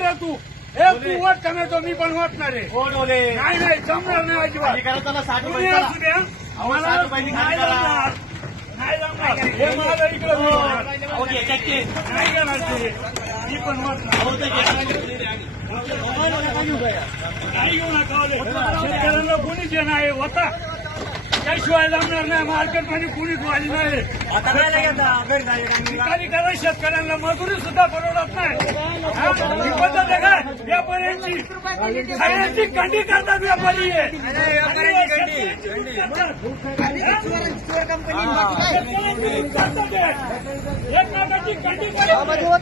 યાદ તું એ કુવર તમે તો નહીં પણ હોત ના રે નહીં નહીં સમર ને આજુબાજુ ગુની છે ના એ હોતા गोळायला मिळणार नाही मार्केटमध्ये कुणी गोळाली नाही आता करा शेतकऱ्यांना मजुरी सुद्धा परवडत नाही पद्धत आहे का व्यापाऱ्यांची सगळ्यांची कंडी करतात व्यापारी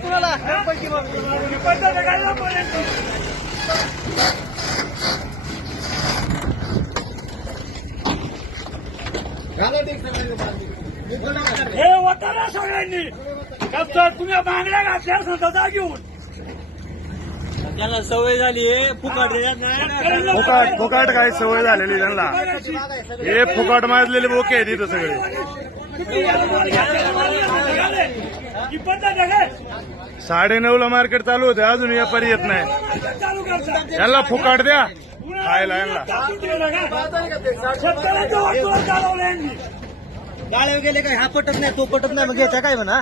तुम्हाला ही पद्धत हे होतं ना सगळ्यांनी तुम्ही बांगड्या घातल्या स्वतः घेऊन त्यांना सवय झाली फुकट फुकट फुकट काय सवय झालेली त्यांना हे फुकट माजलेले बोके तिथं सगळे साडे नऊ ला मार्केट चालू होते अजून व्यापारी येत नाही त्याला फुकाट द्या खायला गाळ्या गेले काय हा पटत नाही तो पटत नाही म्हणजे काय म्हणा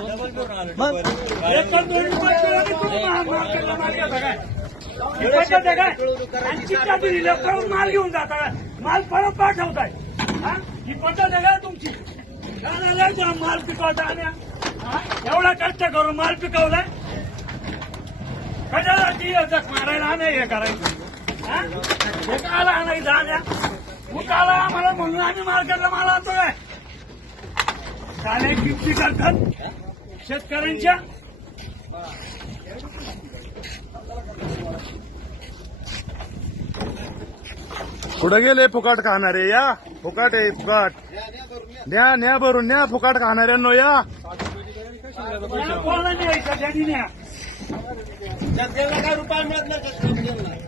मग माल घेऊन जाता माल परत पाठवताय ही पटत आहे का तुमची माल पिकवता आम्ही एवढा कष्ट करून माल पिकवलाय कशाला ती मारायला नाही हे करायचं काला आणायचा आम्ही मग काला आम्हाला म्हणून आम्ही मार्केटला माल आणतोय काले किमती करतात शेतकऱ्यांच्या कुठं गेले फुकाट खाणारे या फुकाट आहे फुकाट न्या न्या भरून न्या फुकाट खाणाऱ्यांनो या कोणाला न्यायचं त्यांनी न्या शेतकऱ्याला काय रुपया मिळत नाही